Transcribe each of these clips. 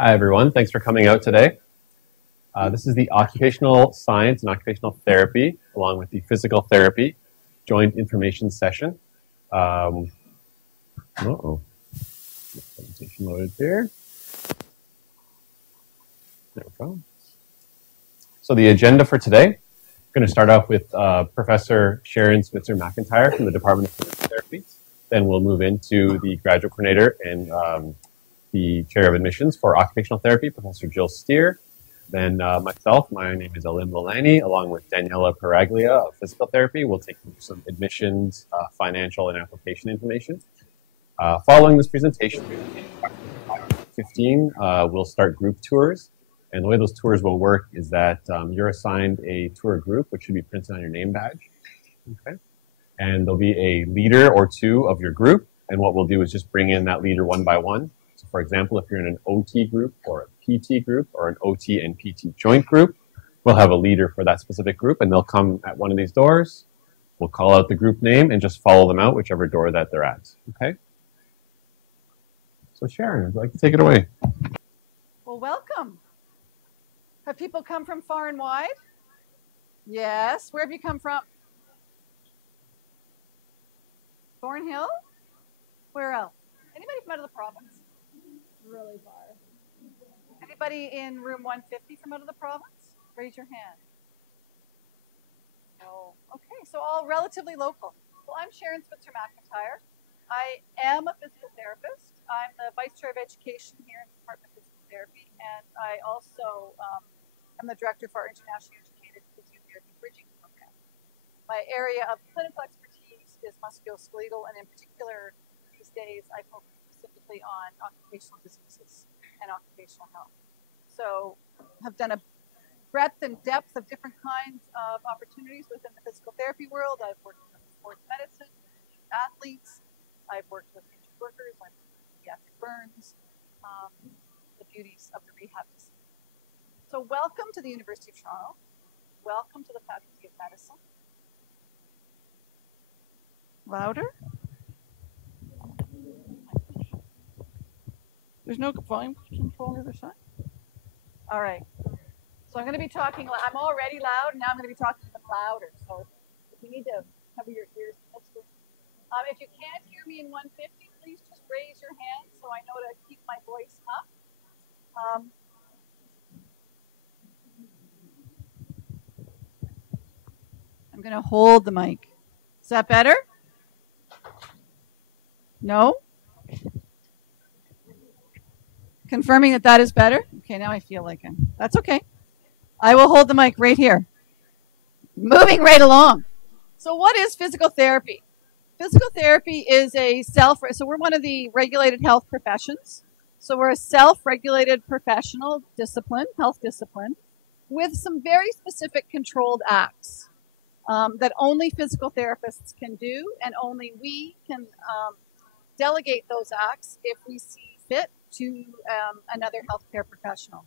Hi, everyone. Thanks for coming out today. This is the Occupational Science and Occupational Therapy, along with the Physical Therapy joint information session. Presentation loaded here. There we go. So the agenda for today, I'm going to start off with Professor Sharon Spitzer-McIntyre from the Department of Physical Therapy. Then we'll move into the graduate coordinator and the chair of admissions for occupational therapy, Professor Jill Steer. Then myself, my name is Alim Volani, along with Daniela Paraglia of physical therapy. We'll take you through some admissions, financial, and application information. Following this presentation, 15, we'll start group tours. And the way those tours will work is that you're assigned a tour group, which should be printed on your name badge. Okay. And there'll be a leader or two of your group. And what we'll do is just bring in that leader one by one. So for example, if you're in an OT group or a PT group or an OT and PT joint group, we'll have a leader for that specific group, and they'll come at one of these doors. We'll call out the group name and just follow them out whichever door that they're at. Okay? So Sharon, would you like to take it away? Well, welcome. Have people come from far and wide? Yes. Where have you come from? Thornhill? Where else? Anybody from out of the province? Really far. Anybody in room 150 from out of the province? Raise your hand. No. Okay, so all relatively local. Well, I'm Sharon Spitzer-McIntyre. I am a physical therapist. I'm the Vice Chair of Education here in the Department of Physical Therapy, and I also am the Director for our Internationally Educated Physiotherapy Bridging Program. My area of clinical expertise is musculoskeletal, and in particular, these days, I focus specifically on occupational diseases and occupational health. So have done a breadth and depth of different kinds of opportunities within the physical therapy world. I've worked with sports medicine, athletes. I've worked with injured workers. I've worked with pediatric burns, the beauties of the rehab discipline. So welcome to the University of Toronto. Welcome to the Faculty of Medicine. Louder? There's no volume control on the other side? All right. So I'm going to be talking, I'm already loud, and now I'm going to be talking even louder. So if you need to cover your ears, that's good. If you can't hear me in 150, please just raise your hand so I know to keep my voice up. I'm going to hold the mic. Is that better? No? Confirming that that is better? Okay, now I feel like that's okay. I will hold the mic right here. Moving right along. So what is physical therapy? Physical therapy is so we're one of the regulated health professions. So we're a self-regulated professional discipline, health discipline, with some very specific controlled acts that only physical therapists can do, and only we can delegate those acts if we see fit to another healthcare professional.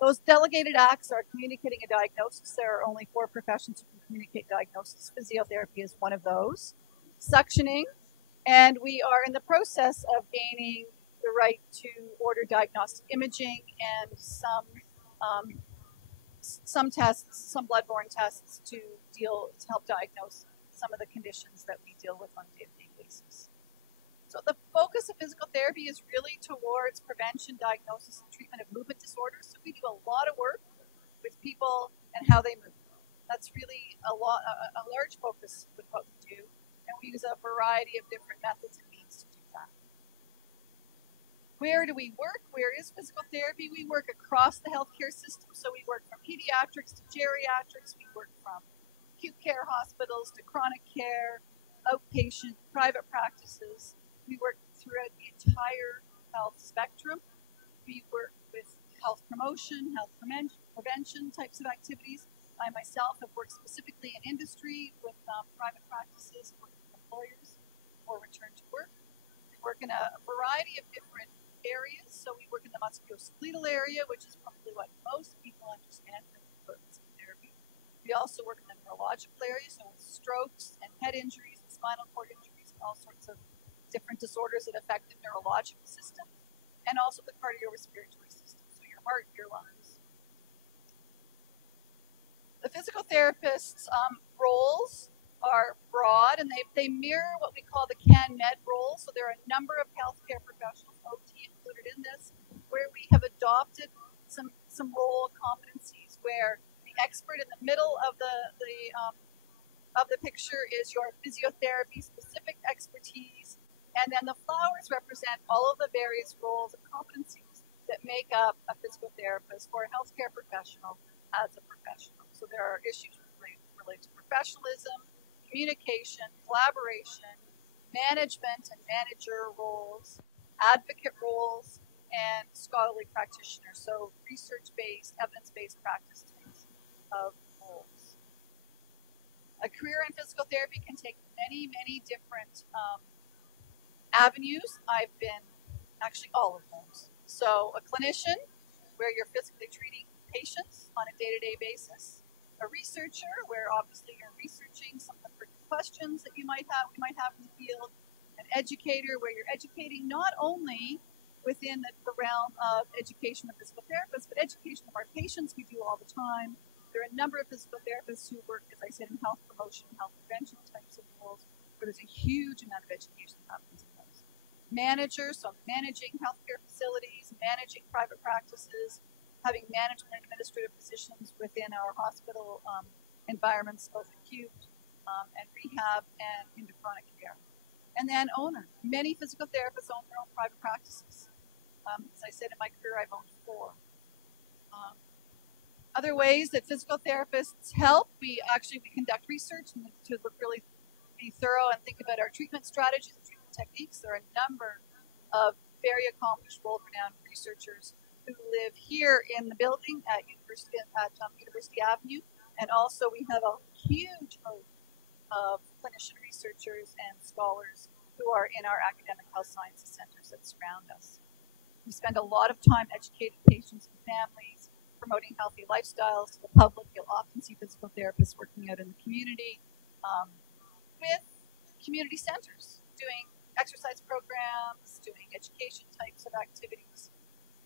Those delegated acts are communicating a diagnosis. There are only 4 professions who can communicate diagnosis. Physiotherapy is one of those. Suctioning, and we are in the process of gaining the right to order diagnostic imaging and some tests, some bloodborne tests to help diagnose some of the conditions that we deal with on a day-to-day basis. So the focus of physical therapy is really towards prevention, diagnosis, and treatment of movement disorders. So we do a lot of work with people and how they move. That's really a large focus with what we do, and we use a variety of different methods and means to do that. Where do we work? Where is physical therapy? We work across the healthcare system. So we work from pediatrics to geriatrics. We work from acute care hospitals to chronic care, outpatient, private practices. We work throughout the entire health spectrum. We work with health promotion, health prevention types of activities. I myself have worked specifically in industry with private practices, worked with employers for return to work. We work in a variety of different areas. So we work in the musculoskeletal area, which is probably what most people understand from physical therapy. We also work in the neurological area, so with strokes and head injuries and spinal cord injuries and all sorts of different disorders that affect the neurological system, and also the cardiorespiratory system. So heart, your lungs. The physical therapist's roles are broad, and they mirror what we call the CAN-MED role. So there are a number of healthcare professionals, OT included in this, where we have adopted some role competencies where the expert in the middle of the picture is your physiotherapy specific expertise, and then the flowers represent all of the various roles and competencies that make up a physical therapist or a healthcare professional as a professional. So there are issues related to professionalism, communication, collaboration, management and manager roles, advocate roles, and scholarly practitioners. So research-based, evidence-based practice types of roles. A career in physical therapy can take many, many different avenues. I've been actually all of those. So a clinician, where you're physically treating patients on a day-to-day basis. A researcher, where obviously you're researching some of the questions that we might have in the field. An educator, where you're educating not only within the realm of education of physical therapists, but education of our patients. We do all the time. There are a number of physical therapists who work, as I said, in health promotion, health prevention types of roles, where there's a huge amount of education that happens in those. Managers, so managing healthcare facilities, managing private practices, having management and administrative positions within our hospital environments, both acute and rehab and into chronic care. And then owner. Many physical therapists own their own private practices. As I said, in my career, I've owned 4. Other ways that physical therapists help, we conduct research to really be thorough and think about our treatment strategies and treatment techniques. There are a number of very accomplished, world-renowned researchers who live here in the building at University Avenue, and also we have a huge host of clinician researchers and scholars who are in our academic health sciences centers that surround us. We spend a lot of time educating patients and families, promoting healthy lifestyles to the public. You'll often see physical therapists working out in the community with community centers, doing exercise programs, doing education types of activities.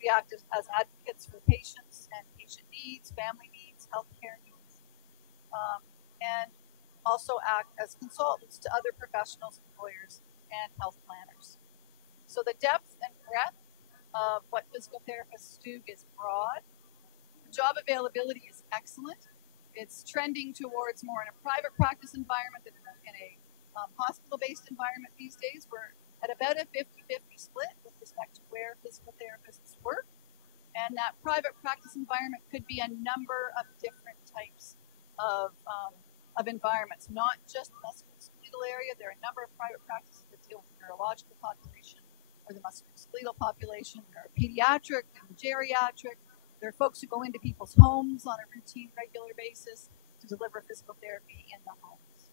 We act as advocates for patients and patient needs, family needs, healthcare needs, and also act as consultants to other professionals, employers, and health planners. So the depth and breadth of what physical therapists do is broad. Job availability is excellent. It's trending towards more in a private practice environment than in a hospital-based environment these days. We're at about a 50-50 split with respect to where physical therapists work. And that private practice environment could be a number of different types of environments, not just the musculoskeletal area. There are a number of private practices that deal with the neurological population or the musculoskeletal population. There are pediatric and geriatric. There are folks who go into people's homes on a routine, regular basis to deliver physical therapy in the homes.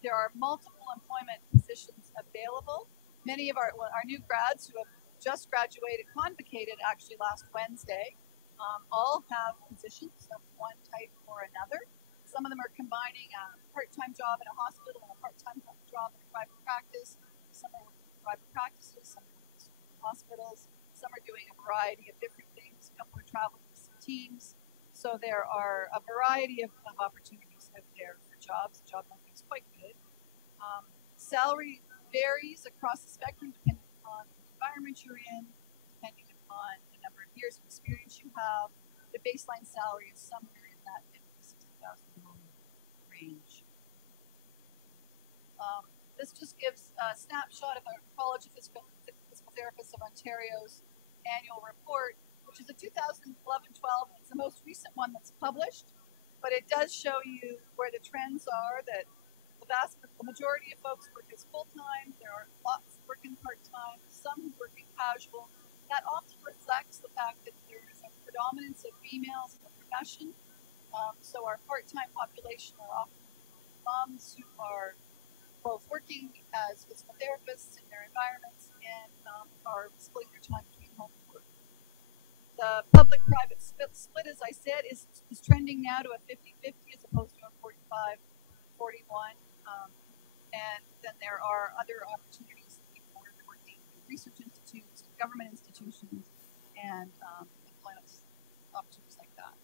There are multiple employment positions available. Many of our new grads who have just graduated, convocated actually last Wednesday, all have positions of one type or another. Some of them are combining a part-time job in a hospital and a part-time job in a private practice. Some are working in private practices, some are working in hospitals. Some are doing a variety of different things. A couple are traveling with some teams. So there are a variety of opportunities out there for jobs. The job market is quite good. Salary varies across the spectrum depending upon the environment you're in, depending upon the number of years of experience you have. The baseline salary is somewhere in that $50,000 to $60,000 range. This just gives a snapshot of our College of Physical Therapists of Ontario's annual report, which is a 2011-12. It's the most recent one that's published, but it does show you where the trends are, that the majority of folks work as full-time. There are lots working part-time, some who work in casual. That often reflects the fact that there is a predominance of females in the profession. So our part-time population are often moms who are both working as physical therapists in their environments and are splitting their time between home and work. The public-private split, as I said, is trending now to a 50-50 as opposed to a 45-41. And then there are other opportunities that people are working in research institutes, government institutions, and employment opportunities like that.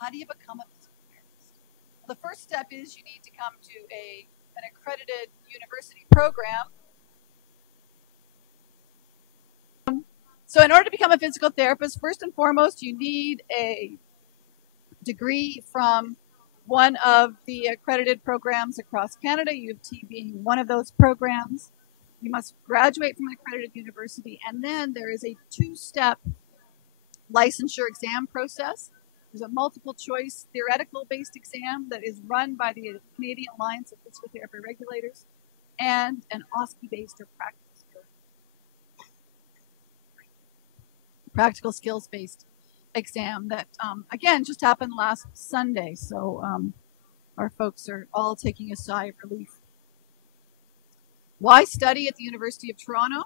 How do you become a physical therapist? Well, the first step is you need to come to an accredited university program. So in order to become a physical therapist, first and foremost, you need a degree from one of the accredited programs across Canada, U of T being one of those programs. You must graduate from an accredited university, and then there is a two-step licensure exam process. There's a multiple choice theoretical based exam that is run by the Canadian Alliance of Physical Therapy Regulators, and an OSCE based or practical skills based exam that again just happened last Sunday, so our folks are all taking a sigh of relief. Why study at the University of Toronto?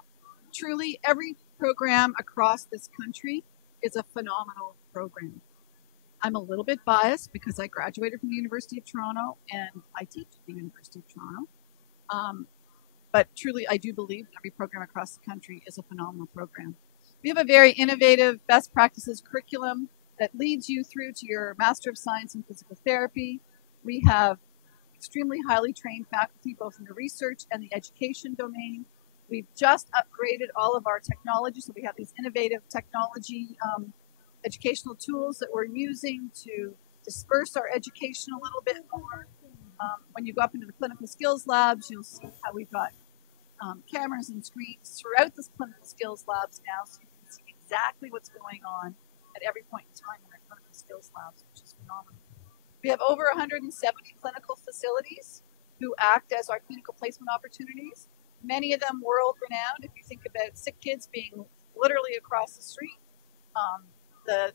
Truly, every program across this country is a phenomenal program. I'm a little bit biased because I graduated from the University of Toronto and I teach at the University of Toronto. But truly, I do believe that every program across the country is a phenomenal program. We have a very innovative best practices curriculum that leads you through to your Master of Science in Physical Therapy. We have extremely highly trained faculty, both in the research and the education domain. We've just upgraded all of our technology, so we have these innovative technology educational tools that we're using to disperse our education a little bit more. When you go up into the clinical skills labs, you'll see how we've got cameras and screens throughout the clinical skills labs now, so you can see exactly what's going on at every point in time in our clinical skills labs, which is phenomenal. We have over 170 clinical facilities who act as our clinical placement opportunities, many of them world-renowned. If you think about sick kids being literally across the street, the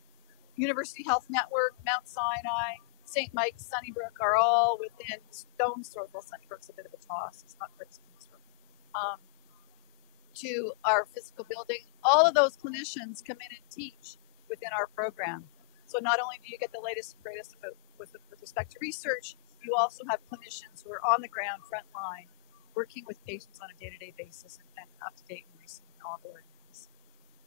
University Health Network, Mount Sinai, St. Mike's, Sunnybrook are all within stone's throw. Well, Sunnybrook's a bit of a toss. It's not quite stone's throw. To our physical building. All of those clinicians come in and teach within our program. So not only do you get the latest and greatest with respect to research, you also have clinicians who are on the ground, front line, working with patients on a day-to-day basis and up to date and recent in all their areas.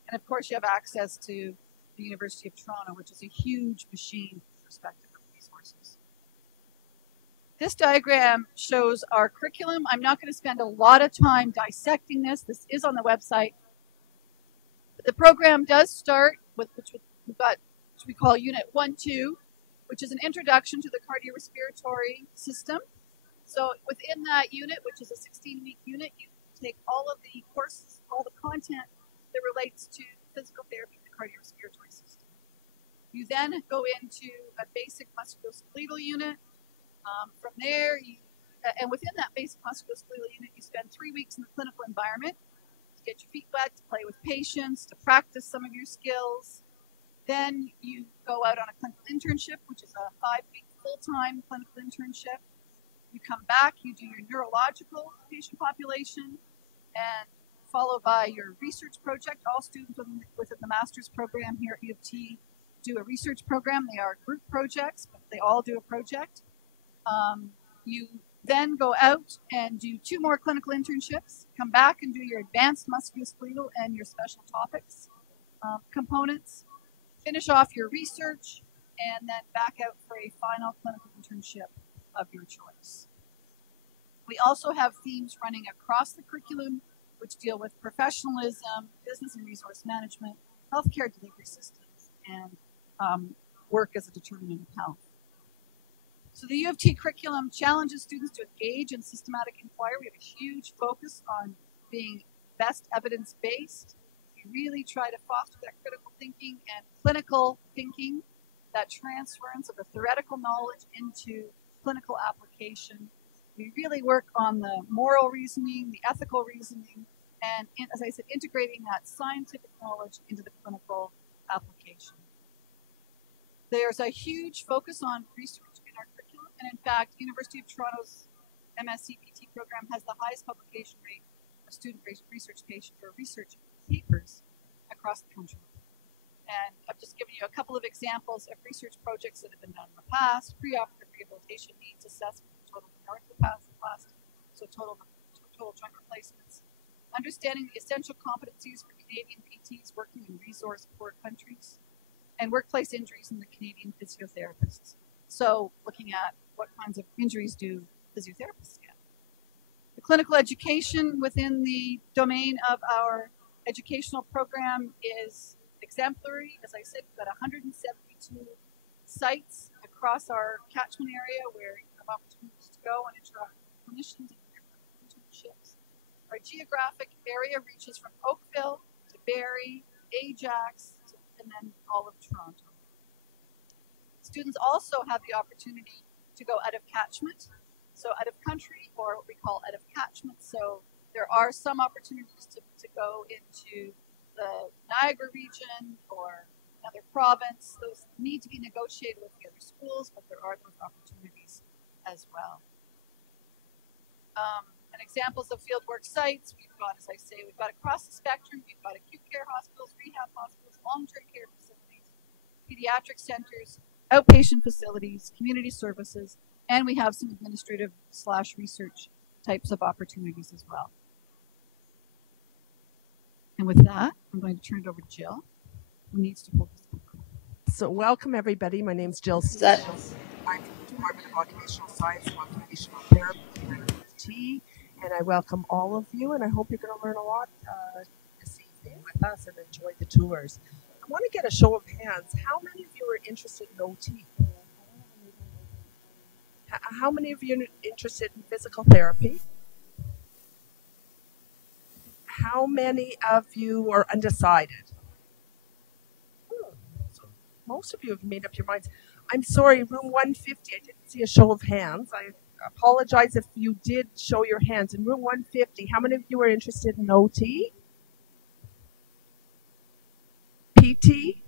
And of course, you have access to the University of Toronto, which is a huge machine with respect to resources. This diagram shows our curriculum. I'm not going to spend a lot of time dissecting this. This is on the website. But the program does start with which we call Unit 1-2, which is an introduction to the cardiorespiratory system. So within that unit, which is a 16-week unit, you take all of the courses, all the content that relates to physical therapy in the cardiorespiratory system. You then go into a basic musculoskeletal unit. From there, and within that basic musculoskeletal unit, you spend 3 weeks in the clinical environment to get your feet wet, to play with patients, to practice some of your skills. Then you go out on a clinical internship, which is a 5-week full-time clinical internship. You come back, you do your neurological patient population, and followed by your research project. All students within the master's program here at U of T do a research program. They are group projects, but they all do a project. You then go out and do 2 more clinical internships, come back and do your advanced musculoskeletal and your special topics components, finish off your research, and then back out for a final clinical internship of your choice. We also have themes running across the curriculum which deal with professionalism, business and resource management, healthcare delivery systems, and work as a determinant of health. So the U of T curriculum challenges students to engage in systematic inquiry. We have a huge focus on being best evidence-based. We really try to foster that critical thinking and clinical thinking, that transference of the theoretical knowledge into clinical application. We really work on the moral reasoning, the ethical reasoning, and as I said, integrating that scientific knowledge into the clinical application. There's a huge focus on research in our curriculum, and in fact, University of Toronto's M.Sc PT program has the highest publication rate of student research patient or research papers across the country. And I've just given you a couple of examples of research projects that have been done in the past: preoperative rehabilitation needs assessment, total narcoplasty, so total joint replacements, understanding the essential competencies for Canadian PTs working in resource-poor countries, and workplace injuries in the Canadian physiotherapists. So looking at what kinds of injuries do physiotherapists get. The clinical education within the domain of our educational program is exemplary. As I said, we've got 172 sites across our catchment area where you have opportunities to go and interact with clinicians and internships. Our geographic area reaches from Oakville to Barrie, Ajax, and then all of Toronto. Students also have the opportunity to go out of catchment, so out of country, or what we call out of catchment. So there are some opportunities to go into the Niagara region or another province. Those need to be negotiated with the other schools, but there are those opportunities as well. And examples of fieldwork sites, we've got, as I say, we've got across the spectrum. We've got acute care hospitals, rehab hospitals, long-term care facilities, pediatric centers, outpatient facilities, community services, and we have some administrative/research types of opportunities as well. And with that, I'm going to turn it over to Jill, who needs to hold this book. So welcome, everybody. My name's Jill. I'm from the Department of Occupational Science and Occupational Therapy here at UT, and I welcome all of you, and I hope you're going to learn a lot this evening with us and enjoy the tours. I want to get a show of hands. How many of you are interested in OT? How many of you are interested in physical therapy? How many of you are undecided? So most of you have made up your minds. I'm sorry, room 150, I didn't see a show of hands. I apologize if you did show your hands. In room 150, how many of you are interested in OT? PT?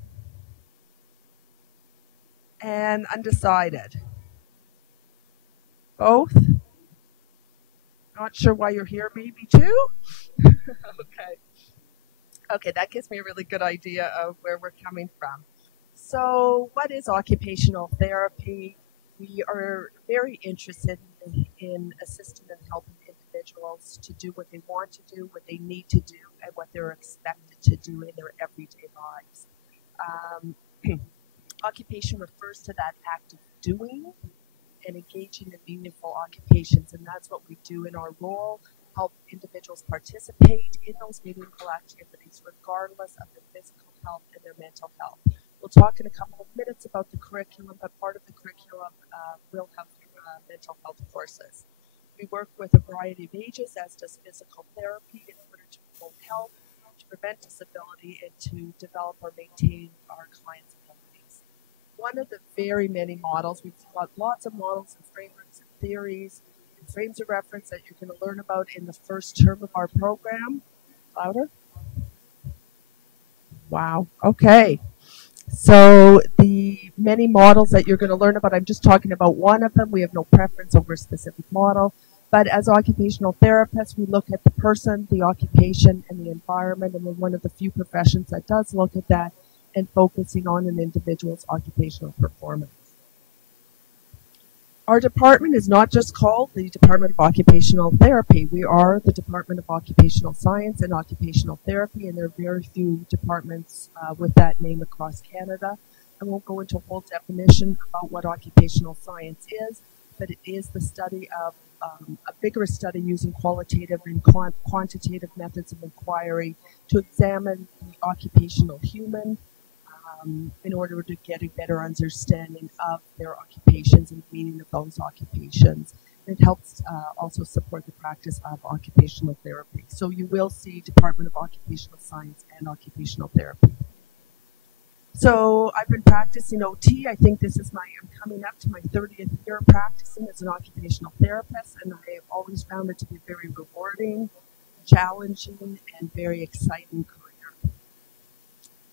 And undecided? Both? Not sure why you're here, maybe two? Okay, that gives me a really good idea of where we're coming from. So what is occupational therapy? We are very interested in assisting and helping individuals to do what they want to do, what they need to do, and what they're expected to do in their everyday lives. Occupation refers to that act of doing and engaging in meaningful occupations, and that's what we do in our role, help individuals participate in those meaningful activities regardless of their physical health and their mental health. We'll talk in a couple of minutes about the curriculum, but part of the curriculum will have mental health courses. We work with a variety of ages, as does physical therapy, in order to promote health, to prevent disability, and to develop or maintain our clients' abilities. One of the very many models, we've got lots of models and frameworks and theories and frames of reference that you're going to learn about in the first term of our program. Louder? Wow, okay. So the many models that you're going to learn about, I'm just talking about one of them. We have no preference over a specific model. But as occupational therapists, we look at the person, the occupation, and the environment, and we're one of the few professions that does look at that and focusing on an individual's occupational performance. Our department is not just called the Department of Occupational Therapy. We are the Department of Occupational Science and Occupational Therapy, and there are very few departments with that name across Canada. I won't go into a whole definition about what occupational science is, but it is the study of a vigorous study using qualitative and quantitative methods of inquiry to examine the occupational human in order to get a better understanding of their occupations and the meaning of those occupations. It helps also support the practice of occupational therapy. So you will see Department of Occupational Science and Occupational Therapy. So I've been practicing OT. I think I'm coming up to my 30th year practicing as an occupational therapist, and I have always found it to be a very rewarding, challenging, and very exciting career.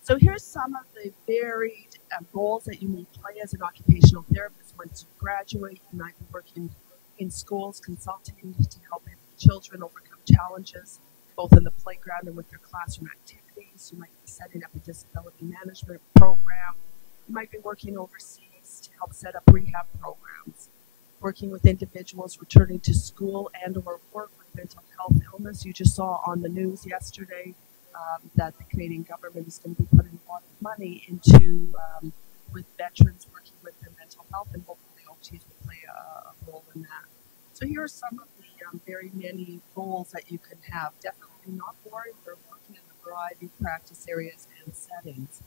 So here's some of the varied roles that you may play as an occupational therapist. Once you graduate, you might be working in schools, consulting to help children overcome challenges, both in the playground and with their classroom activities. You might be setting up a disability management program. You might be working overseas to help set up rehab programs, working with individuals returning to school and or work with mental health illness. You just saw on the news yesterday that the Canadian government is going to be putting a lot of money into with veterans working with their mental health, and hopefully OTs will play a role in that. So here are some of the very many roles that you can have. Definitely not boring. We're working in a variety of practice areas and settings.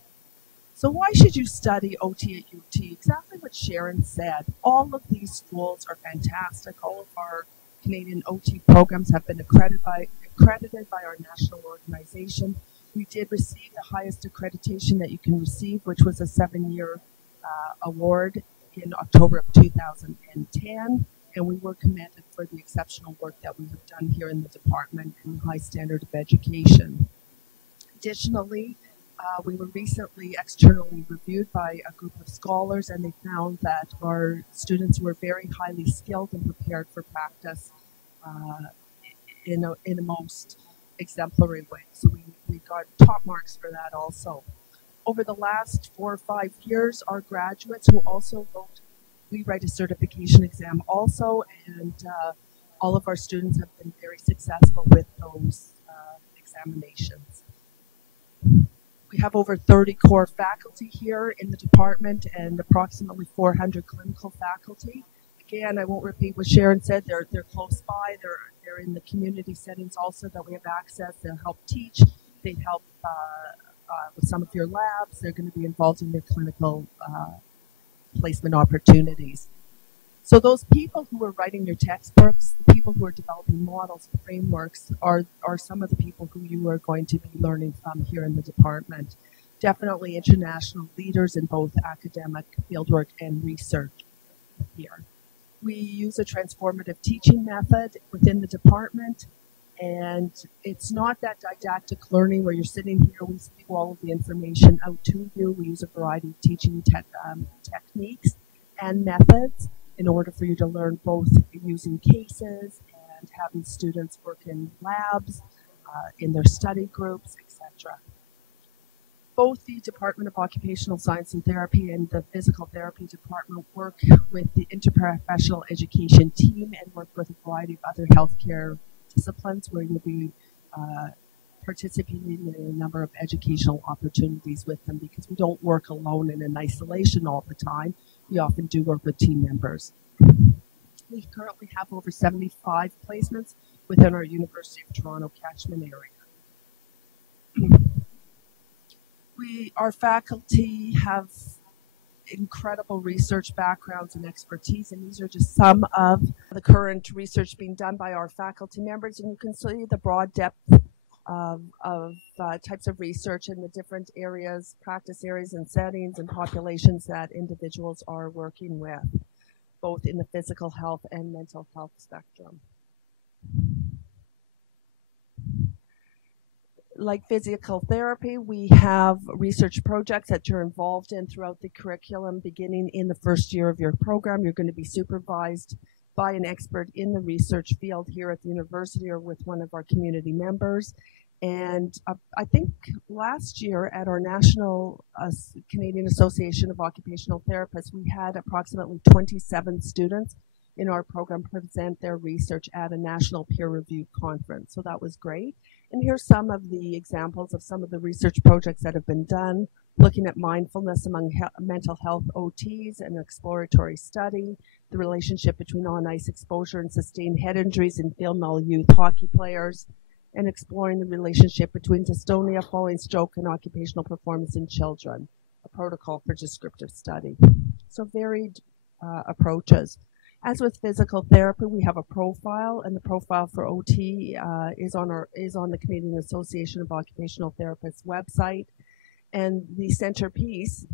So why should you study OT at UT? Exactly what Sharon said. All of these schools are fantastic. All of our Canadian OT programs have been accredited by our national organization. We did receive the highest accreditation that you can receive, which was a 7-year award in October of 2010. And we were commended for the exceptional work that we have done here in the department and the high standard of education. Additionally, we were recently externally reviewed by a group of scholars, and they found that our students were very highly skilled and prepared for practice in a most exemplary way. So we got top marks for that also. Over the last 4 or 5 years, our graduates who also we write a certification exam also, and all of our students have been very successful with those examinations. We have over 30 core faculty here in the department and approximately 400 clinical faculty. Again, I won't repeat what Sharon said. They're close by. They're in the community settings also that we have access. They'll help teach. They help with some of your labs. They're going to be involved in your clinical placement opportunities. So those people who are writing your textbooks, the people who are developing models, frameworks, are some of the people who you are going to be learning from here in the department. Definitely international leaders in both academic fieldwork and research here. We use a transformative teaching method within the department, and it's not that didactic learning where you're sitting here, we speak all of the information out to you. We use a variety of teaching techniques and methods in order for you to learn, both using cases and having students work in labs, in their study groups, etc. Both the Department of Occupational Science and Therapy and the Physical Therapy Department work with the Interprofessional Education team and work with a variety of other healthcare disciplines where you'll be participating in a number of educational opportunities with them, because we don't work alone and in isolation all the time. We often do work with team members. We currently have over 75 placements within our University of Toronto catchment area. Our faculty have incredible research backgrounds and expertise, and these are just some of the current research being done by our faculty members, and you can see the broad depth of types of research in the different areas, practice areas and settings and populations that individuals are working with, both in the physical health and mental health spectrum. Like physical therapy, we have research projects that you're involved in throughout the curriculum. Beginning in the first year of your program, you're going to be supervised by an expert in the research field here at the university or with one of our community members. And I think last year at our National Canadian Association of Occupational Therapists, we had approximately 27 students in our program present their research at a national peer-reviewed conference. So that was great. And here's some of the examples of some of the research projects that have been done, looking at mindfulness among mental health OTs, an exploratory study, the relationship between on-ice exposure and sustained head injuries in female youth hockey players, and exploring the relationship between dystonia following stroke and occupational performance in children, a protocol for descriptive study. So varied approaches. As with physical therapy, we have a profile, and the profile for OT is on the Canadian Association of Occupational Therapists website. And the centerpiece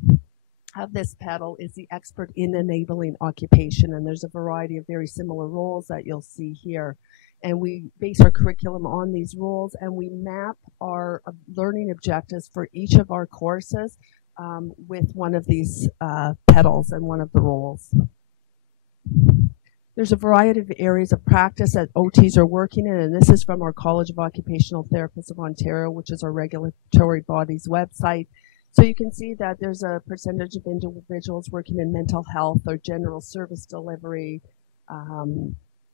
of this pedal is the expert in enabling occupation, and there's a variety of very similar roles that you'll see here. And we base our curriculum on these roles, and we map our learning objectives for each of our courses with one of these pedals and one of the roles. There's a variety of areas of practice that OTs are working in, and this is from our College of Occupational Therapists of Ontario, which is our regulatory body's website. So you can see that there's a percentage of individuals working in mental health or general service delivery,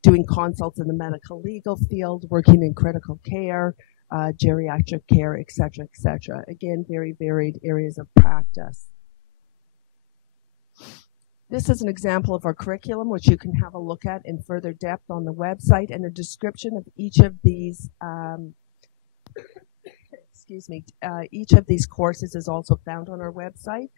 doing consults in the medical legal field, working in critical care, geriatric care, etc., etc. Again, very varied areas of practice. This is an example of our curriculum, which you can have a look at in further depth on the website, and a description of each of these each of these courses is also found on our website.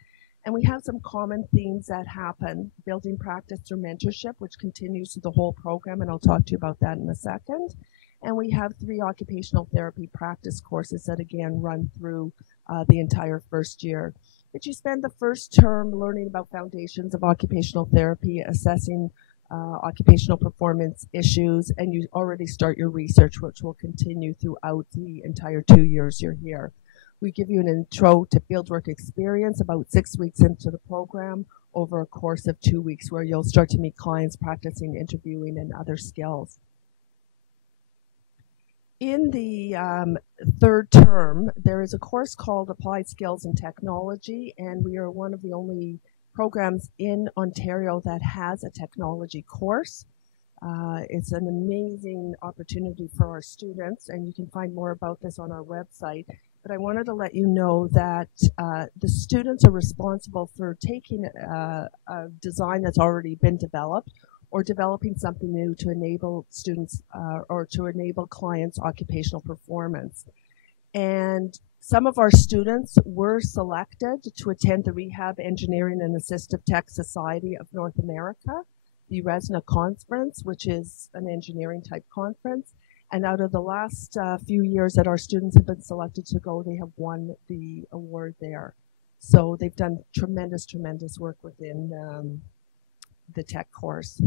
And we have some common themes that happen: building practice through mentorship, which continues through the whole program, and I'll talk to you about that in a second. And we have 3 occupational therapy practice courses that, again, run through the entire first year. But you spend the first term learning about foundations of occupational therapy, assessing occupational performance issues, and you already start your research, which will continue throughout the entire 2 years you're here. We give you an intro to fieldwork experience about 6 weeks into the program over a course of 2 weeks, where you'll start to meet clients, practicing interviewing and other skills. In the third term, there is a course called Applied Skills and Technology, and we are one of the only programs in Ontario that has a technology course. It's an amazing opportunity for our students, and you can find more about this on our website. But I wanted to let you know that the students are responsible for taking a design that's already been developed, or developing something new to enable students or to enable clients' occupational performance. And some of our students were selected to attend the Rehab Engineering and Assistive Tech Society of North America, the RESNA conference, which is an engineering type conference. And out of the last few years that our students have been selected to go, they have won the award there. So they've done tremendous, tremendous work within the tech course.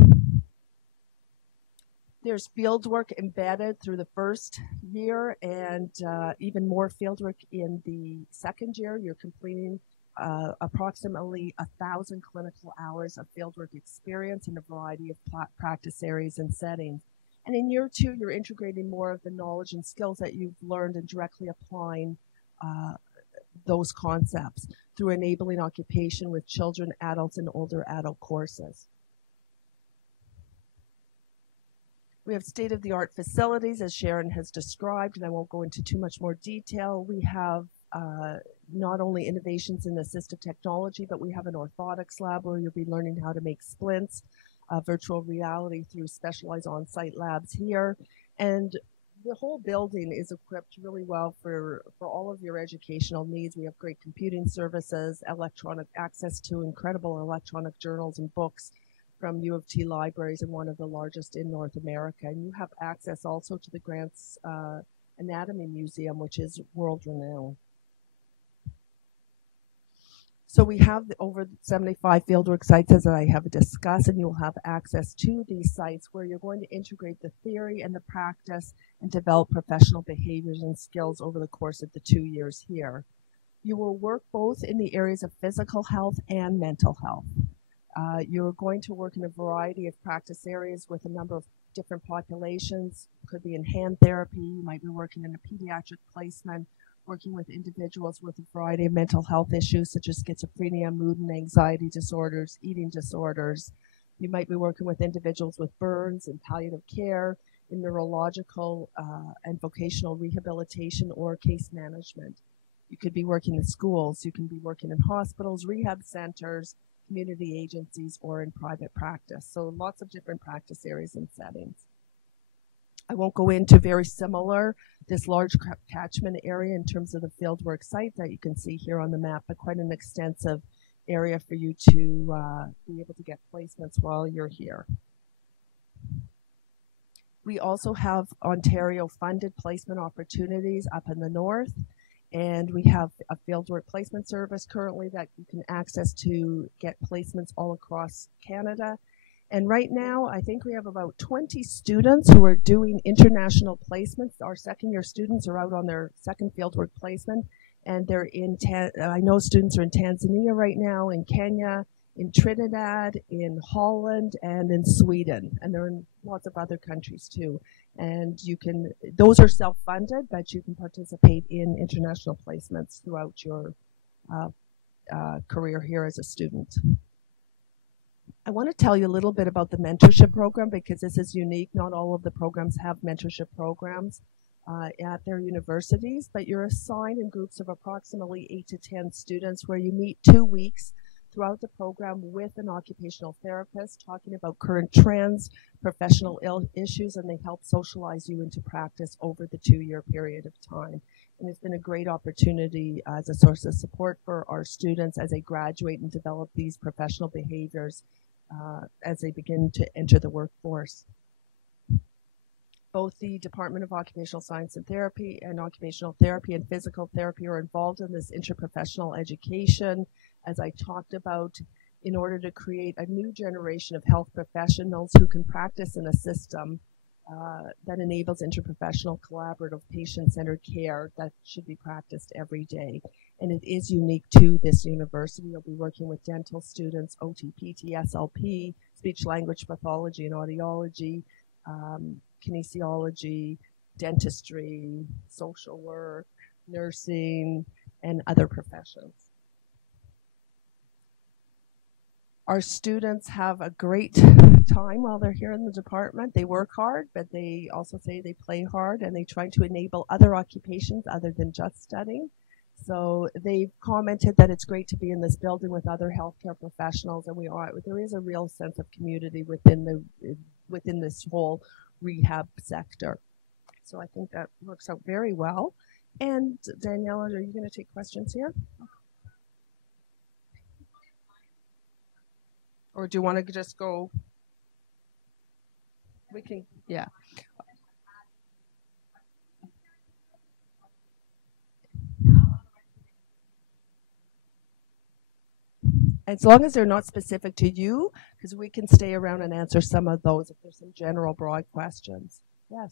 There's fieldwork embedded through the first year, and even more fieldwork in the second year. You're completing approximately 1,000 clinical hours of fieldwork experience in a variety of practice areas and settings. And in year 2, you're integrating more of the knowledge and skills that you've learned and directly applying those concepts through enabling occupation with children, adults, and older adult courses. We have state-of-the-art facilities, as Sharon has described, and I won't go into too much more detail. We have not only innovations in assistive technology, but we have an orthotics lab where you'll be learning how to make splints, virtual reality through specialized on-site labs here. And the whole building is equipped really well for all of your educational needs. We have great computing services, electronic access to incredible electronic journals and books from U of T libraries, and one of the largest in North America. And you have access also to the Grant's Anatomy Museum, which is world-renowned. So we have over 75 fieldwork sites, as I have discussed, and you'll have access to these sites where you're going to integrate the theory and the practice and develop professional behaviors and skills over the course of the 2 years here. You will work both in the areas of physical health and mental health. You're going to work in a variety of practice areas with a number of different populations. Could be in hand therapy, you might be working in a pediatric placement, working with individuals with a variety of mental health issues such as schizophrenia, mood and anxiety disorders, eating disorders. You might be working with individuals with burns and palliative care, in neurological and vocational rehabilitation or case management. You could be working in schools, you can be working in hospitals, rehab centers, community agencies, or in private practice. So lots of different practice areas and settings. I won't go into very similar, this large catchment area in terms of the fieldwork site that you can see here on the map, but quite an extensive area for you to be able to get placements while you're here. We also have Ontario funded placement opportunities up in the north, and we have a fieldwork placement service currently that you can access to get placements all across Canada. And right now, I think we have about 20 students who are doing international placements. Our second-year students are out on their second fieldwork placement, and they're in, I know students are in Tanzania right now, in Kenya, in Trinidad, in Holland, and in Sweden. And they're in lots of other countries too. And you can, those are self-funded, but you can participate in international placements throughout your career here as a student. I want to tell you a little bit about the mentorship program because this is unique. Not all of the programs have mentorship programs at their universities, but you're assigned in groups of approximately 8 to 10 students where you meet 2 weeks throughout the program with an occupational therapist talking about current trends, professional issues, and they help socialize you into practice over the 2-year period of time. And it's been a great opportunity as a source of support for our students as they graduate and develop these professional behaviors as they begin to enter the workforce. Both the Department of Occupational Science and Therapy and Occupational Therapy and Physical Therapy are involved in this interprofessional education, as I talked about, in order to create a new generation of health professionals who can practice in a system that enables interprofessional, collaborative, patient-centered care that should be practiced every day. And it is unique to this university. You'll be working with dental students, OT, PT, SLP, speech-language pathology and audiology, kinesiology, dentistry, social work, nursing, and other professions. Our students have a great time while they're here in the department. They work hard, but they also say they play hard, and they try to enable other occupations other than just studying. So they've commented that it's great to be in this building with other healthcare professionals, and there is a real sense of community within this whole rehab sector. So I think that works out very well. And Daniela, are you going to take questions here? Or do you want to just go? We can, yeah. As long as they're not specific to you, because we can stay around and answer some of those if there's some general broad questions. Yes.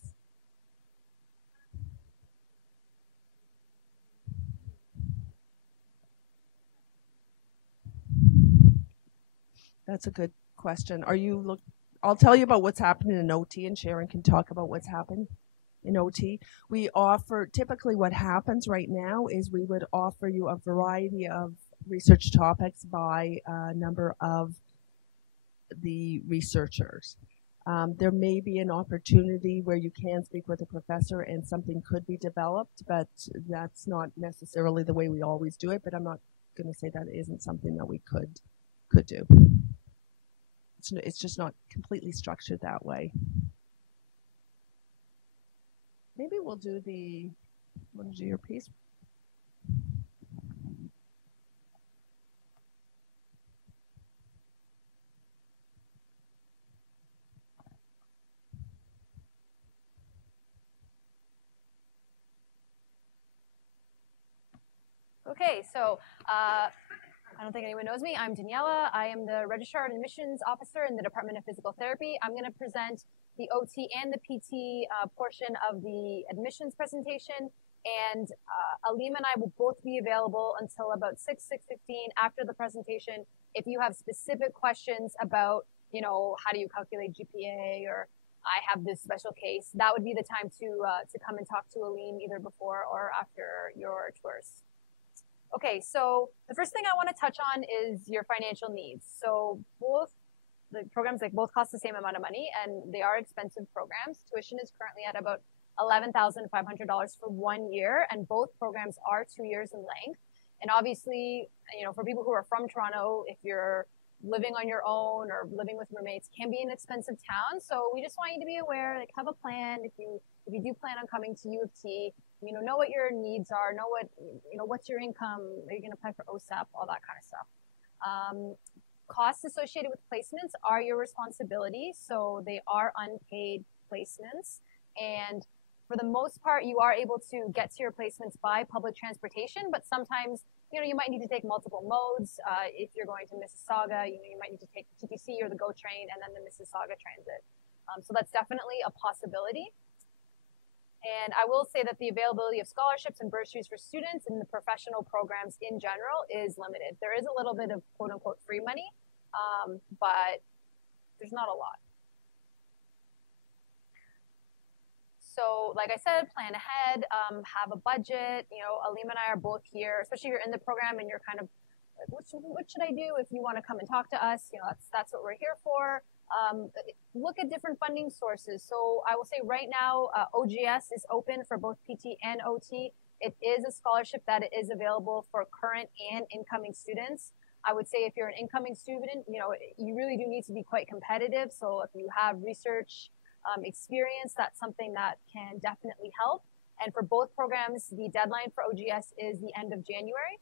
That's a good question. I'll tell you about what's happening in OT, and Sharon can talk about what's happened in OT. We offer, typically what happens right now is we would offer you a variety of research topics by a number of the researchers. There may be an opportunity where you can speak with a professor and something could be developed, but that's not necessarily the way we always do it, but I'm not going to say that isn't something that we could do. It's just not completely structured that way. Maybe we'll do want to do your piece? Okay, so I don't think anyone knows me. I'm Daniela. I am the Registrar and Admissions Officer in the Department of Physical Therapy. I'm going to present the OT and the PT portion of the admissions presentation. And Alim and I will both be available until about 6:15 after the presentation. If you have specific questions about, how do you calculate GPA, or I have this special case, that would be the time to come and talk to Alim either before or after your tours. Okay, so the first thing I want to touch on is your financial needs. So both the programs both cost the same amount of money, and they are expensive programs. Tuition is currently at about $11,500 for 1 year, and both programs are 2 years in length. And obviously, for people who are from Toronto, if you're living on your own or living with roommates, can be an expensive town. So we just want you to be aware, have a plan. If you do plan on coming to U of T, know what your needs are, know what's your income, are you going to apply for OSAP, all that kind of stuff. Costs associated with placements are your responsibility, so they are unpaid placements. And for the most part, you are able to get to your placements by public transportation, but sometimes, you might need to take multiple modes. If you're going to Mississauga, you might need to take the TTC or the GO train and then the Mississauga transit. So that's definitely a possibility. And I will say that the availability of scholarships and bursaries for students in the professional programs in general is limited. There is a little bit of quote unquote free money, but there's not a lot. So like I said, plan ahead, have a budget. Alim and I are both here, especially if you're in the program and you're kind of what should I do if you want to come and talk to us? You know, that's what we're here for. Look at different funding sources. So I will say right now, OGS is open for both PT and OT. It is a scholarship that is available for current and incoming students. I would say if you're an incoming student, you know, you really do need to be quite competitive. So if you have research experience, that's something that can definitely help. And for both programs, the deadline for OGS is the end of January.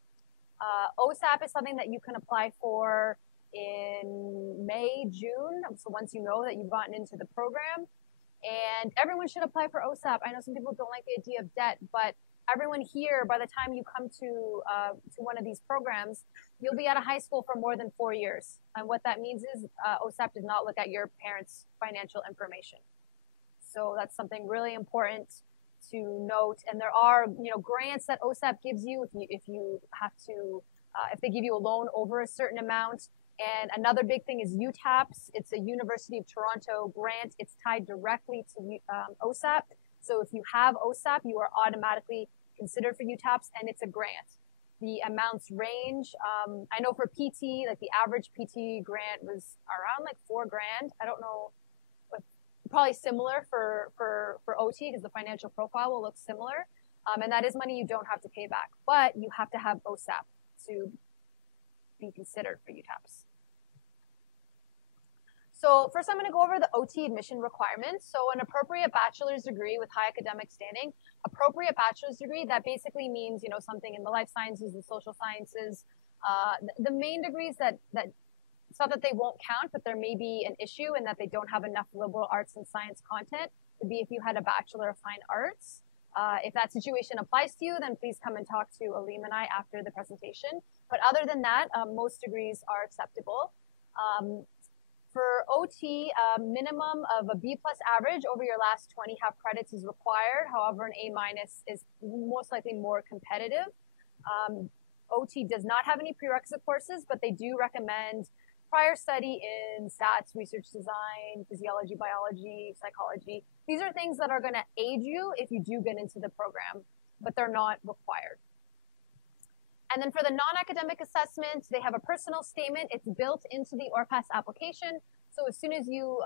OSAP is something that you can apply for in May, June. So once you know that you've gotten into the program, and everyone should apply for OSAP. I know some people don't like the idea of debt, but everyone here, by the time you come to one of these programs, you'll be out of high school for more than 4 years. And what that means is OSAP does not look at your parents' financial information. So that's something really important to note. And there are, you know, grants that OSAP gives you if you have to, if they give you a loan over a certain amount. And another big thing is UTAPS. It's a University of Toronto grant. It's tied directly to OSAP. So if you have OSAP, you are automatically considered for UTAPS, and it's a grant. The amounts range. I know for PT, like the average PT grant was around like $4,000. I don't know, but probably similar for OT because the financial profile will look similar. And that is money you don't have to pay back, but you have to have OSAP to be considered for UTAPS. So first I'm going to go over the OT admission requirements. So an appropriate bachelor's degree with high academic standing, appropriate bachelor's degree, that basically means, you know, something in the life sciences, the social sciences. The main degrees that it's not that they won't count, but there may be an issue in that they don't have enough liberal arts and science content would be if you had a Bachelor of Fine Arts. If that situation applies to you, then please come and talk to Aleem and I after the presentation. But other than that, most degrees are acceptable. For OT, a minimum of a B+ average over your last 20 half credits is required. However, an A- is most likely more competitive. OT does not have any prerequisite courses, but they do recommend prior study in stats, research design, physiology, biology, psychology. These are things that are going to aid you if you do get into the program, but they're not required. And then for the non-academic assessment, they have a personal statement. It's built into the ORPAS application. So as soon as you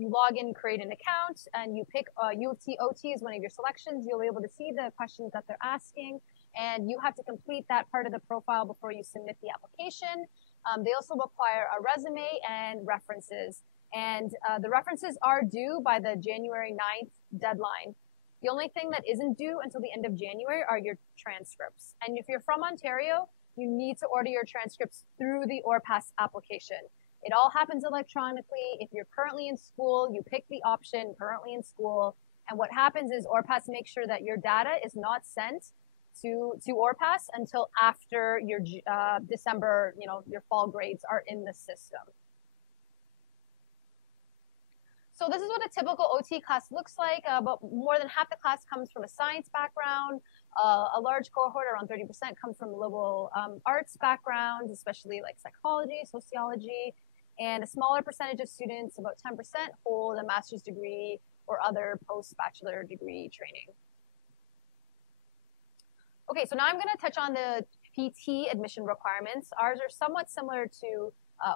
log in, create an account, and you pick U of T OT as one of your selections, you'll be able to see the questions that they're asking. And you have to complete that part of the profile before you submit the application. They also require a resume and references. And the references are due by the January 9th deadline. The only thing that isn't due until the end of January are your transcripts. And if you're from Ontario, you need to order your transcripts through the ORPAS application. It all happens electronically. If you're currently in school, you pick the option currently in school. And what happens is ORPAS makes sure that your data is not sent to ORPAS until after your December, you know, your fall grades are in the system. So this is what a typical OT class looks like. But more than half the class comes from a science background. A large cohort, around 30%, comes from liberal arts backgrounds, especially like psychology, sociology. And a smaller percentage of students, about 10%, hold a master's degree or other post-bachelor degree training. Okay, so now I'm going to touch on the PT admission requirements. Ours are somewhat similar to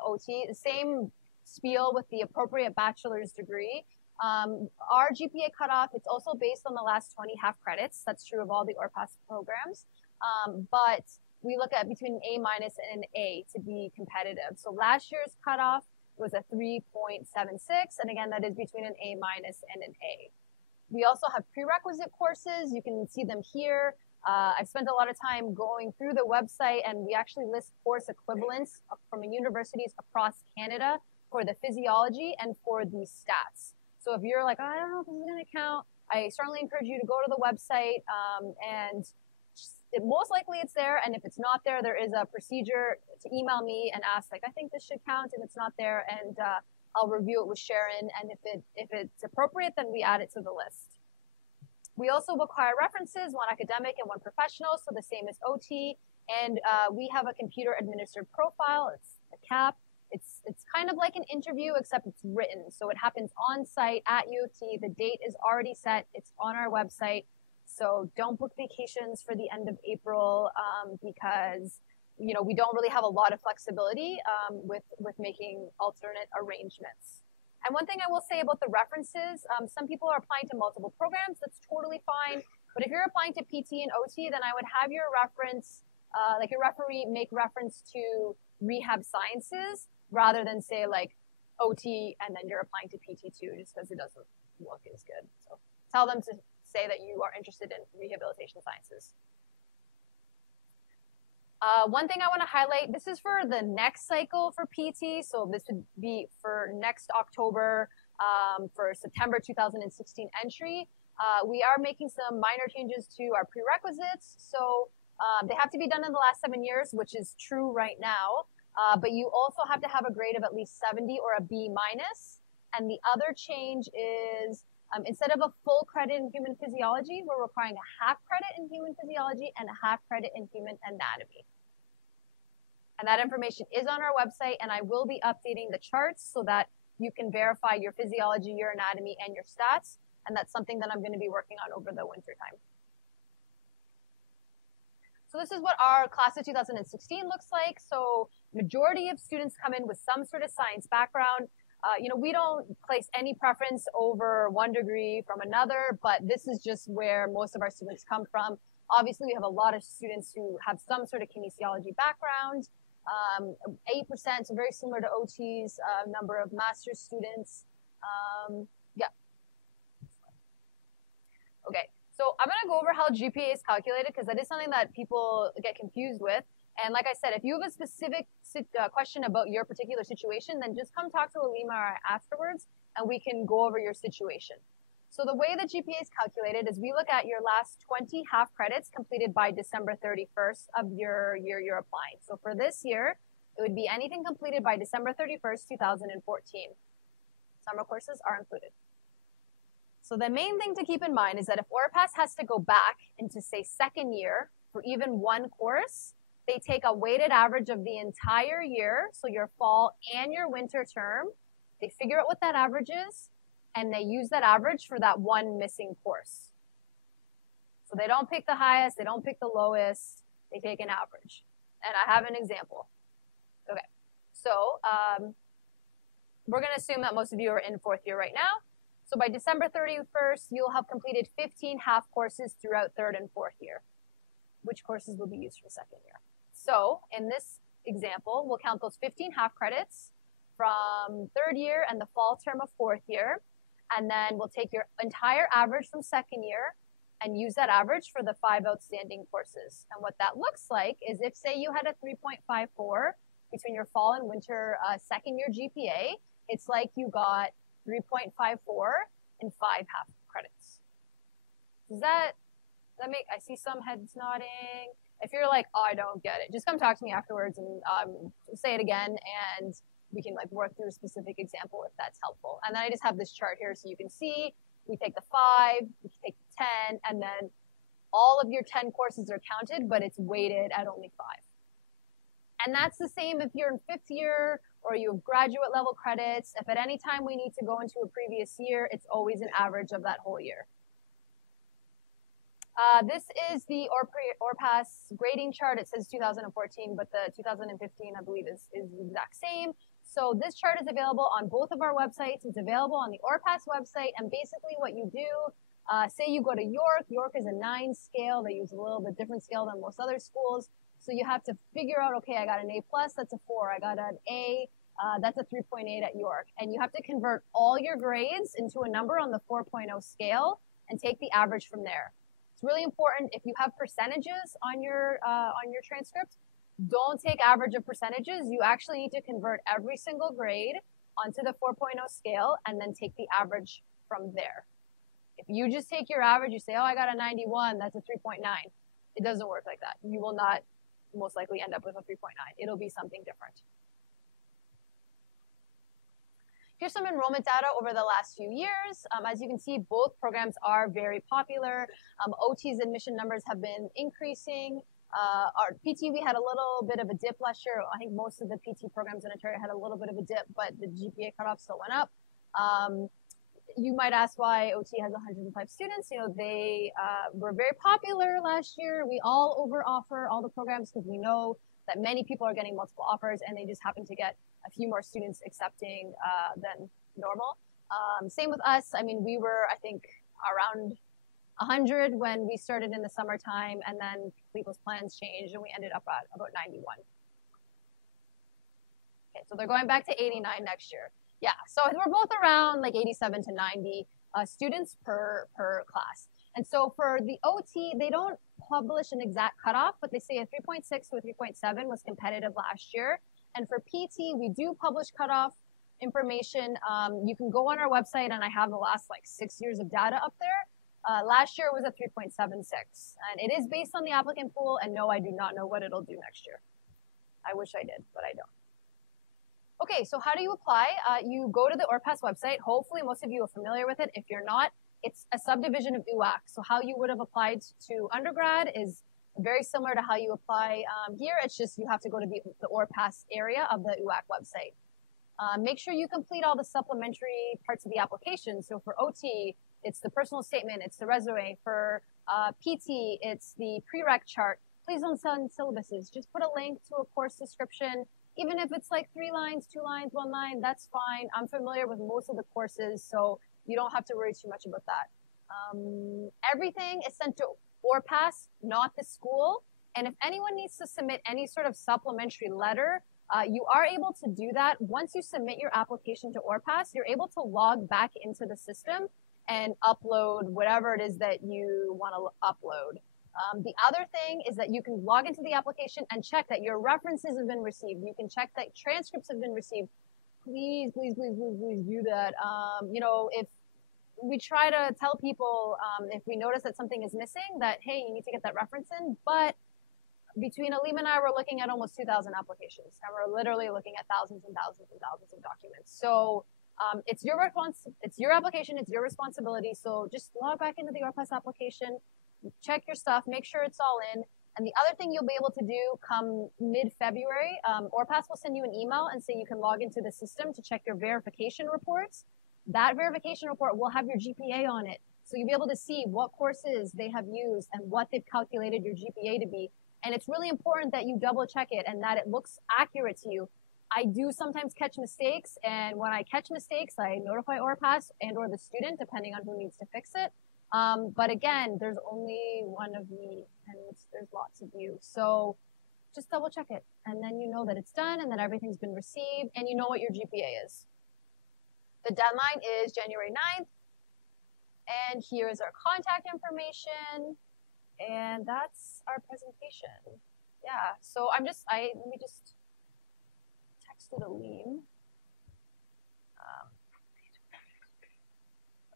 OT, the same spiel with the appropriate bachelor's degree. Our GPA cutoff, it's also based on the last 20 half credits. That's true of all the ORPAS programs. But we look at between an A- and an A to be competitive. So last year's cutoff was a 3.76. And again, that is between an A- and an A. We also have prerequisite courses. You can see them here. I've spent a lot of time going through the website, and we actually list course equivalents from universities across Canada for the physiology and for the stats. So if you're like, oh, I don't know if this is going to count, I strongly encourage you to go to the website, and most likely it's there. And if it's not there, there is a procedure to email me and ask, like, I think this should count, and it's not there, and I'll review it with Sharon. And if it's appropriate, then we add it to the list. We also require references, one academic and one professional, so the same as OT. And we have a computer administered profile. It's a CAP. It's kind of like an interview, except it's written. So it happens on site at U of T. The date is already set. It's on our website. So don't book vacations for the end of April because you know, we don't really have a lot of flexibility with making alternate arrangements. And one thing I will say about the references, some people are applying to multiple programs. That's totally fine. But if you're applying to PT and OT, then I would have your reference, like your referee, make reference to rehab sciences rather than say like OT and then you're applying to PT too, just because it doesn't look as good. So tell them to say that you are interested in rehabilitation sciences. One thing I want to highlight, this is for the next cycle for PT. So this would be for next October, for September 2016 entry. We are making some minor changes to our prerequisites. So they have to be done in the last 7 years, which is true right now. But you also have to have a grade of at least 70 or a B minus. And the other change is instead of a full credit in human physiology, we're requiring a half credit in human physiology and a half credit in human anatomy. And that information is on our website, and I will be updating the charts so that you can verify your physiology, your anatomy, and your stats. And that's something that I'm going to be working on over the winter time. So this is what our class of 2016 looks like. So majority of students come in with some sort of science background. You know, we don't place any preference over one degree from another, but this is just where most of our students come from. Obviously, we have a lot of students who have some sort of kinesiology background. 8%, so very similar to OT's number of master's students. Yeah. Okay, so I'm going to go over how GPA is calculated because that is something that people get confused with. And like I said, if you have a specific question about your particular situation, then just come talk to Alima afterwards and we can go over your situation. So the way the GPA is calculated is we look at your last 20 half credits completed by December 31st of your year you're applying. So for this year, it would be anything completed by December 31st, 2014. Summer courses are included. So the main thing to keep in mind is that if ORPAS has to go back into, say, second year for even one course, they take a weighted average of the entire year, so your fall and your winter term. They figure out what that average is, and they use that average for that one missing course. So they don't pick the highest, they don't pick the lowest, they take an average. And I have an example. Okay, so we're going to assume that most of you are in fourth year right now. So by December 31st, you'll have completed 15 half courses throughout third and fourth year. Which courses will be used for second year? So in this example, we'll count those 15 half credits from third year and the fall term of fourth year. And then we'll take your entire average from second year and use that average for the 5 outstanding courses. And what that looks like is if, say, you had a 3.54 between your fall and winter second year GPA, it's like you got 3.54 in 5 half credits. Does that make, I see some heads nodding. If you're like, oh, I don't get it, just come talk to me afterwards and say it again, and we can like work through a specific example if that's helpful. And then I just have this chart here so you can see, we take the 5, we take the 10, and then all of your 10 courses are counted, but it's weighted at only 5. And that's the same if you're in 5th year or you have graduate level credits. If at any time we need to go into a previous year, it's always an average of that whole year. This is the ORPAS grading chart. It says 2014, but the 2015, I believe, is the exact same. So this chart is available on both of our websites. It's available on the ORPAS website. And basically what you do, say you go to York. York is a 9 scale. They use a little bit different scale than most other schools. So you have to figure out, okay, I got an A+, that's a 4. I got an A, that's a 3.8 at York. And you have to convert all your grades into a number on the 4.0 scale and take the average from there. It's really important if you have percentages on your transcript, don't take average of percentages. You actually need to convert every single grade onto the 4.0 scale and then take the average from there. If you just take your average, you say, oh, I got a 91, that's a 3.9. It doesn't work like that. You will not most likely end up with a 3.9. It'll be something different. Here's some enrollment data over the last few years. As you can see, both programs are very popular. OT's admission numbers have been increasing. Our PT, we had a little bit of a dip last year. I think most of the PT programs in Ontario had a little bit of a dip, but the GPA cutoff still went up. you might ask why OT has 105 students. You know, they were very popular last year. We all over offer all the programs because we know that many people are getting multiple offers and they just happen to get a few more students accepting than normal. Same with us. I mean, we were, I think, around 100 when we started in the summertime, and then people's plans changed and we ended up at about 91. Okay, so they're going back to 89 next year. Yeah, so we're both around like 87 to 90 students per class. And so for the OT, they don't publish an exact cutoff, but they say a 3.6 to a 3.7 was competitive last year. And for PT, we do publish cutoff information. You can go on our website, and I have the last like 6 years of data up there. Last year was a 3.76, and it is based on the applicant pool. And no, I do not know what it'll do next year. I wish I did, but I don't. Okay, so how do you apply? You go to the ORPAS website. Hopefully, most of you are familiar with it. If you're not, it's a subdivision of UAC. So how you would have applied to undergrad is very similar to how you apply here. It's just you have to go to the ORPAS area of the UAC website. Make sure you complete all the supplementary parts of the application. So for OT, it's the personal statement, it's the resume. For PT, it's the prereq chart. Please don't send syllabuses. Just put a link to a course description. Even if it's like 3 lines, 2 lines, 1 line, that's fine. I'm familiar with most of the courses, so you don't have to worry too much about that. Everything is sent to ORPAS, not the school. And if anyone needs to submit any sort of supplementary letter, you are able to do that. Once you submit your application to ORPAS, you're able to log back into the system and upload whatever it is that you want to upload. The other thing is that you can log into the application and check that your references have been received. You can check that transcripts have been received. Please, please, please, please, please do that. You know, if we try to tell people, if we notice that something is missing, that, hey, you need to get that reference in. But between Alim and I, we're looking at almost 2,000 applications, and we're literally looking at thousands and thousands and thousands of documents. So it's your application, it's your responsibility. So just log back into the ORPAS application, check your stuff, make sure it's all in. And the other thing you'll be able to do come mid-February, ORPAS will send you an email and say you can log into the system to check your verification reports. That verification report will have your GPA on it. So you'll be able to see what courses they have used and what they've calculated your GPA to be. And it's really important that you double check it and that it looks accurate to you. I do sometimes catch mistakes, and when I catch mistakes, I notify ORPAS and or the student, depending on who needs to fix it. But again, there's only one of me, and there's lots of you. So just double check it, and then you know that it's done, and that everything's been received, and you know what your GPA is. The deadline is January 9th, and here is our contact information, and that's our presentation. Yeah, so let me just text it Alim.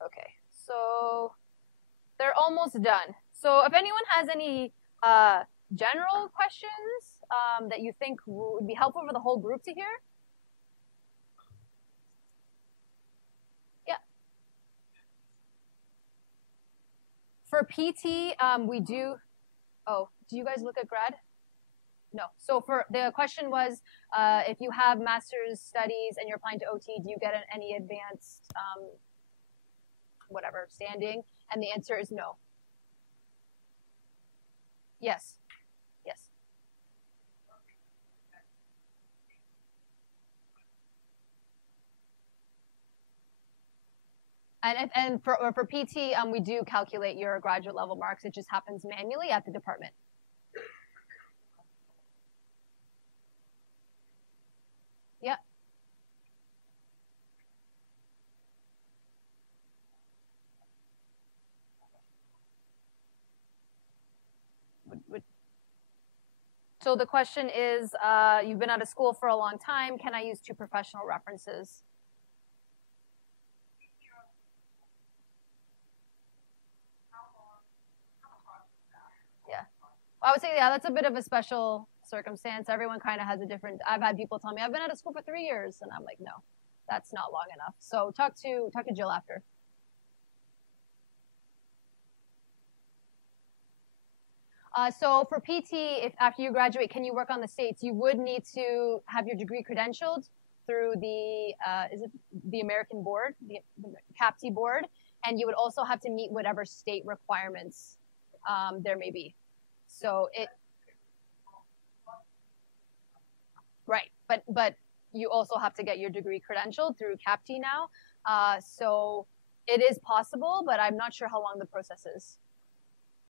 Okay, so they're almost done. So if anyone has any general questions that you think would be helpful for the whole group to hear. Yeah. For PT, we do, do you guys look at grad? No. So for the question was, if you have master's studies and you're applying to OT, do you get any advanced, whatever, standing? And the answer is no. Yes. Yes. And for PT, we do calculate your graduate level marks. It just happens manually at the department. Yeah. So the question is, you've been out of school for a long time. Can I use 2 professional references? Yeah. Well, I would say, yeah, that's a bit of a special circumstance. Everyone kind of has a different, I've had people tell me, I've been out of school for 3 years. And I'm like, no, that's not long enough. So talk to Jill after. So for PT, if after you graduate, can you work on the States? You would need to have your degree credentialed. through the is it the American board, the CAPT board, and you would also have to meet whatever state requirements there may be. So it right, but you also have to get your degree credentialed through CAPT now. So it is possible, but I'm not sure how long the process is.